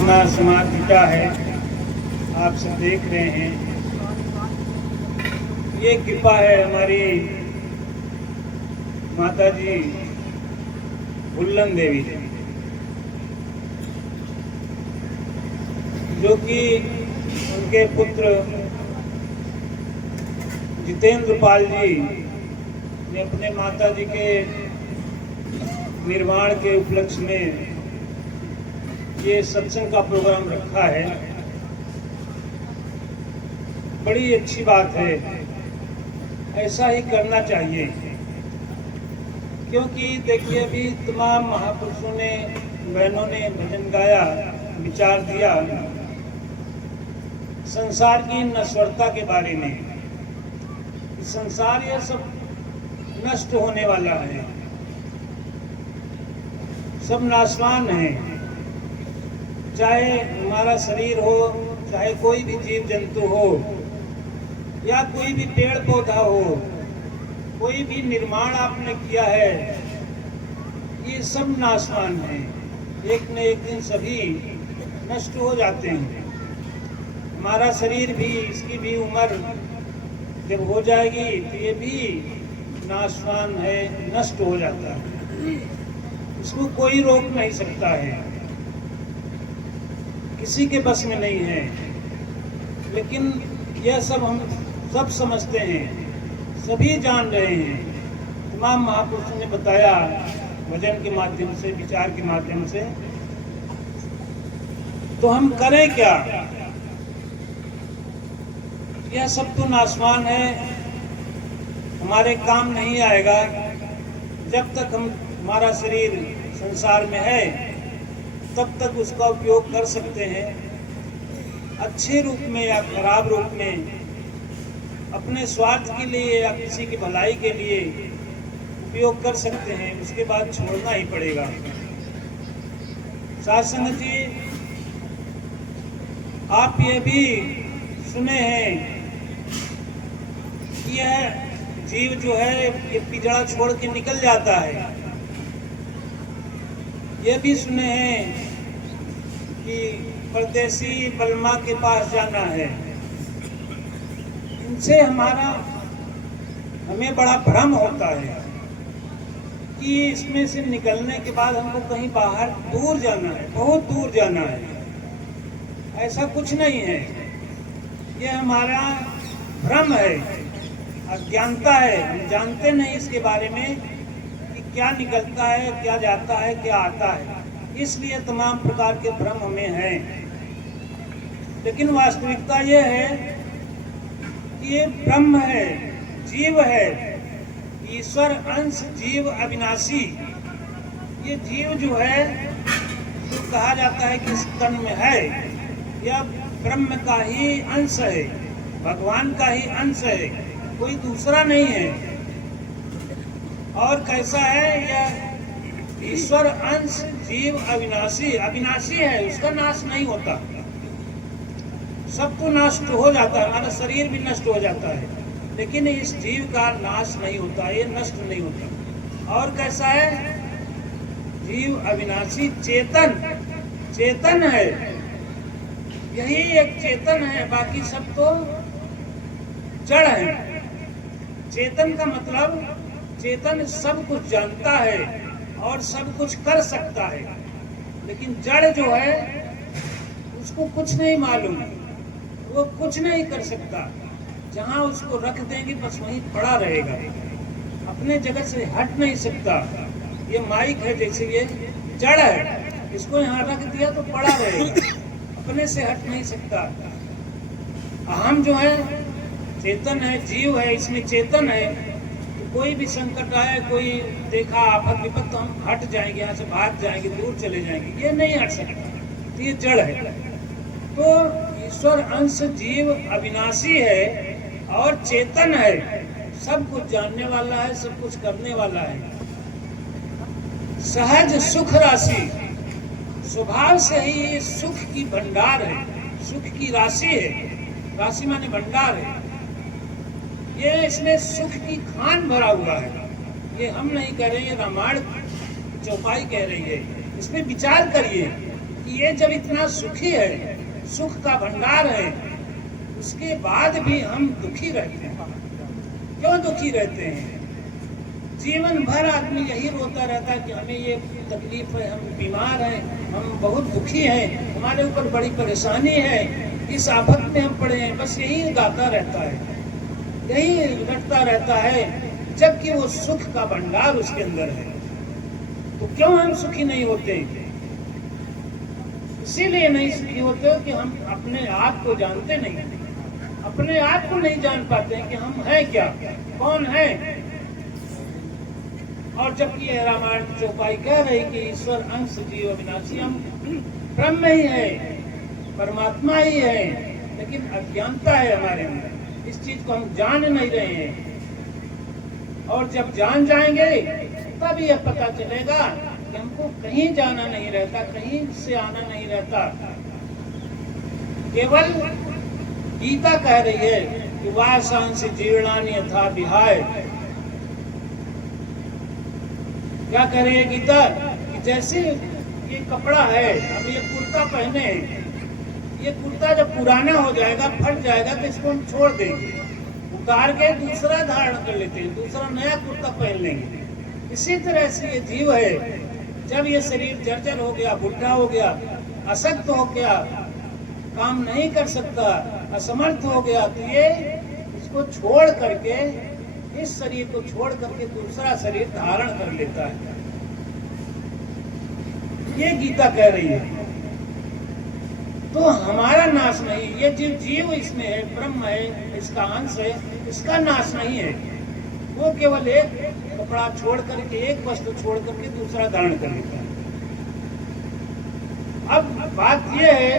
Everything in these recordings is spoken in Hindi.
इतना समाज जुटा है, आप सब देख रहे हैं। ये कृपा है हमारी माता जी भुल्लन देवी जी, जो कि उनके पुत्र जितेंद्र पाल जी ने अपने माता जी के निर्वाण के उपलक्ष्य में ये सत्संग का प्रोग्राम रखा है। बड़ी अच्छी बात है, ऐसा ही करना चाहिए, क्योंकि देखिए अभी तमाम महापुरुषों ने, बहनों ने भजन गाया, विचार दिया संसार की नश्वरता के बारे में। संसार यह सब नष्ट होने वाला है, सब नाशवान है। चाहे हमारा शरीर हो, चाहे कोई भी जीव जंतु हो, या कोई भी पेड़ पौधा हो, कोई भी निर्माण आपने किया है, ये सब नाशवान है। एक न एक दिन सभी नष्ट हो जाते हैं। हमारा शरीर भी, इसकी भी उम्र जब हो जाएगी तो ये भी नाशवान है, नष्ट हो जाता है। इसको कोई रोक नहीं सकता है, किसी के बस में नहीं है। लेकिन यह सब हम सब समझते हैं, सभी जान रहे हैं। तमाम महापुरुषों ने बताया भजन के माध्यम से, विचार के माध्यम से। तो हम करें क्या? यह सब तो नाशवान है, हमारे काम नहीं आएगा। जब तक हमारा शरीर संसार में है तब तक उसका उपयोग कर सकते हैं, अच्छे रूप में या खराब रूप में, अपने स्वार्थ के लिए या किसी की भलाई के लिए उपयोग कर सकते हैं। उसके बाद छोड़ना ही पड़ेगा। साध संगत जी, आप ये भी सुने हैं कि यह जीव जो है ये पिंजड़ा छोड़ के निकल जाता है। ये भी सुने हैं कि परदेसी बलमा के पास जाना है। इनसे हमें बड़ा भ्रम होता है कि इसमें से निकलने के बाद हमको कहीं बाहर दूर जाना है, बहुत दूर जाना है। ऐसा कुछ नहीं है, यह हमारा भ्रम है, अज्ञानता है। हम जानते नहीं इसके बारे में कि क्या निकलता है, क्या जाता है, क्या आता है। इसलिए तमाम प्रकार के भ्रम हमें हैं। लेकिन वास्तविकता यह है कि ये ब्रह्म है, जीव है, ईश्वर अंश जीव अविनाशी। ये जीव जो है, जो कहा जाता है कि इस तन में है, यह ब्रह्म का ही अंश है, भगवान का ही अंश है, कोई दूसरा नहीं है। और कैसा है? यह ईश्वर अंश जीव अविनाशी, अविनाशी है, उसका नाश नहीं होता। सब तो नष्ट हो जाता है, हमारा शरीर भी नष्ट हो जाता है, लेकिन इस जीव का नाश नहीं होता, ये नष्ट नहीं होता। और कैसा है? जीव अविनाशी, चेतन, चेतन है, यही एक चेतन है, बाकी सब तो जड़ है। चेतन का मतलब, चेतन सब कुछ जानता है और सब कुछ कर सकता है, लेकिन जड़ जो है उसको कुछ नहीं मालूम, वो कुछ नहीं कर सकता। जहाँ उसको रख देंगे बस वहीं पड़ा रहेगा, अपने जगह से हट नहीं सकता। ये माइक है, जैसे ये जड़ है, इसको यहाँ रख दिया तो पड़ा रहेगा, अपने से हट नहीं सकता। हम जो है चेतन है, जीव है, इसमें चेतन है। तो कोई भी संकट आए, कोई देखा आफत विपत, तो हम हट जाएंगे, यहाँ से भाग जाएंगे, दूर चले जाएंगे, ये नहीं हट सकता। तो ये जड़ है। तो ईश्वर अंश जीव अविनाशी है और चेतन है, सब कुछ जानने वाला है, सब कुछ करने वाला है। सहज सुख राशि, स्वभाव से ही ये सुख की भंडार है, सुख की राशि है। राशि माने भंडार है। ये इसमें सुख की खान भरा हुआ है। ये हम नहीं कह रहे, ये रामायण चौपाई कह रही है। इसमें विचार करिए कि ये जब इतना सुखी है, सुख का भंडार है, उसके बाद भी हम दुखी रहते हैं। क्यों दुखी रहते हैं? जीवन भर आदमी यही रोता रहता है कि हमें ये तकलीफ है, हम बीमार हैं, हम बहुत दुखी हैं, हमारे ऊपर बड़ी परेशानी है, इस आफत में हम पड़े हैं। बस यही गाता रहता है, यही रटता रहता है, जबकि वो सुख का भंडार उसके अंदर है। तो क्यों हम सुखी नहीं होते? इसीलिए नहीं सुखी होते कि हम अपने आप को जानते नहीं, अपने आप को नहीं जान पाते हैं कि हम हैं क्या, कौन है। और जबकि रामायण चौपाई कह रही कि ईश्वर अंश जीव अविनाशी, हम ब्रह्म ही है, परमात्मा ही है, लेकिन अज्ञानता है हमारे अंदर, इस चीज को हम जान नहीं रहे हैं। और जब जान जाएंगे तब यह पता चलेगा कि हमको कहीं जाना नहीं रहता, कहीं से आना नहीं रहता। केवल गीता कह रही है कि वासांसि जीर्णानि यथा विहाय। क्या कह रही है गीता? कि जैसे ये कपड़ा है, अब ये कुर्ता पहने, ये कुर्ता जब पुराना हो जाएगा, फट जाएगा, तो इसको हम छोड़ देंगे, उतार के दूसरा धारण कर लेते हैं, दूसरा नया कुर्ता पहन लेंगे। इसी तरह से ये जीव है, जब ये शरीर जर्जर हो गया, बुढ़ा हो गया, अशक्त हो गया, काम नहीं कर सकता, असमर्थ हो गया, तो ये इसको छोड़ करके, इस शरीर को छोड़ करके दूसरा शरीर धारण कर लेता है। ये गीता कह रही है। तो हमारा नाश नहीं, ये जीव जीव इसमें है, ब्रह्म है, इसका अंश है, इसका नाश नहीं है। वो केवल एक कपड़ा छोड़ करके, एक वस्तु छोड़ करके दूसरा धारण कर लेता है। अब बात यह है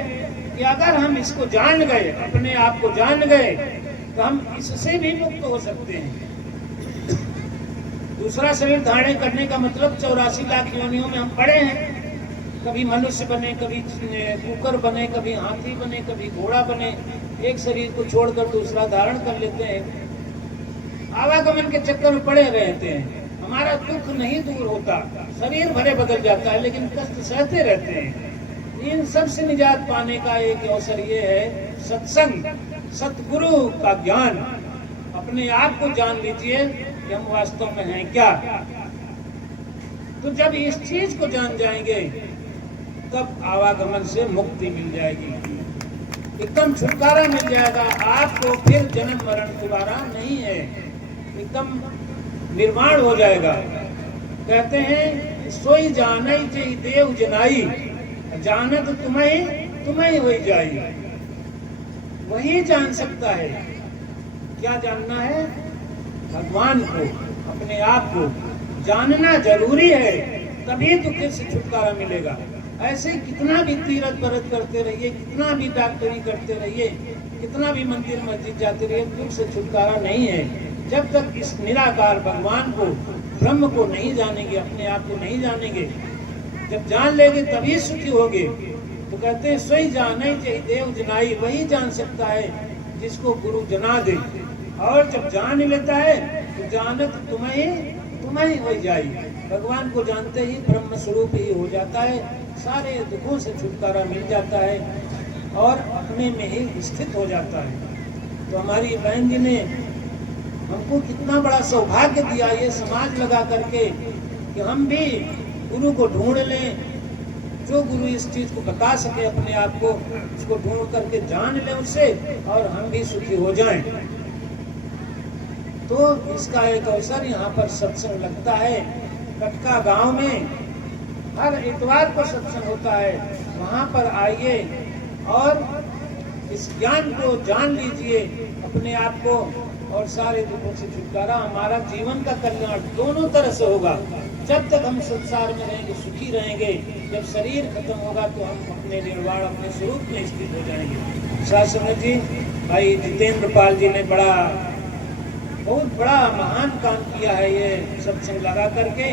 कि अगर हम इसको जान गए, अपने आप को जान गए, तो हम इससे भी मुक्त हो सकते हैं। दूसरा शरीर धारण करने का मतलब 84 लाख योनियों में हम पड़े हैं, कभी मनुष्य बने, कभी कुकर बने, कभी हाथी बने, कभी घोड़ा बने, एक शरीर को छोड़कर दूसरा धारण कर लेते हैं, आवागमन के चक्कर में पड़े रहते हैं। हमारा दुख नहीं दूर होता, शरीर भले बदल जाता है, लेकिन कष्ट सहते रहते हैं। इन सब से निजात पाने का एक अवसर ये है सत्संग, सतगुरु का ज्ञान। अपने आप को जान लीजिए कि हम वास्तव में हैं क्या। तो जब इस चीज को जान जाएंगे, तब आवागमन से मुक्ति मिल जाएगी, एकदम छुटकारा मिल जाएगा। आपको फिर जन्म मरण दोबारा नहीं है, एकदम निर्माण हो जाएगा। कहते हैं सोई जानै जई देव जनाई, जानत तुम्हें हो जाई। वही जान सकता है। क्या जानना है? भगवान को, अपने आप को जानना जरूरी है, तभी दुख से छुटकारा मिलेगा। ऐसे कितना भी तीरथ व्रत करते रहिए, कितना भी डॉक्टरी करते रहिए, कितना भी मंदिर मस्जिद जाते रहिए, दुख से छुटकारा नहीं है। जब तक इस निराकार भगवान को, ब्रह्म को नहीं जानेंगे, अपने आप को नहीं जानेंगे, जब जान लेंगे तभी सुखी होगे। तो कहते हैं सोई जानै जई देव जनाई, वही जान सकता है जिसको गुरु जना दे। और जब जान लेता है तो जानत तुम्हें हो जाई। भगवान को जानते ही ब्रह्म स्वरूप ही हो जाता है, सारे दुखों से छुटकारा मिल जाता है और अपने में ही स्थित हो जाता है। तो हमारी बहन जी ने हमको कितना बड़ा सौभाग्य दिया ये समाज लगा करके कि हम भी गुरु को ढूंढ लें, जो गुरु इस चीज को बता सके अपने आप को, उसको ढूंढ करके जान लें उससे, और हम भी सुखी हो जाएं। तो इसका एक अवसर यहाँ पर सत्संग लगता है। कटका गांव में हर इतवार को सत्संग होता है, वहाँ पर आइए और इस ज्ञान को जान लीजिए अपने आप को, और सारे दुखों से छुटकारा, हमारा जीवन का कल्याण दोनों तरह से होगा। जब तक हम संसार में रहेंगे सुखी रहेंगे, जब शरीर खत्म होगा तो हम अपने निर्वाण, अपने स्वरूप में स्थित हो जाएंगे। शास्त्र जी भाई जितेंद्र पाल जी ने बहुत बड़ा महान काम किया है ये सत्संग लगा करके,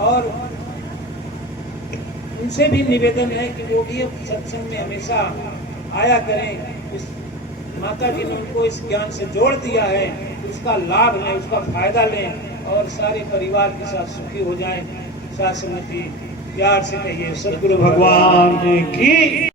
और उनसे भी निवेदन है कि वो भी सत्संग में हमेशा आया करें। माता जी ने उनको इस ज्ञान से जोड़ दिया है, उसका लाभ लें, उसका फायदा लें और सारे परिवार के साथ सुखी हो जाएं। शास्त्री जी प्यार से कहिए सद्गुरु भगवान की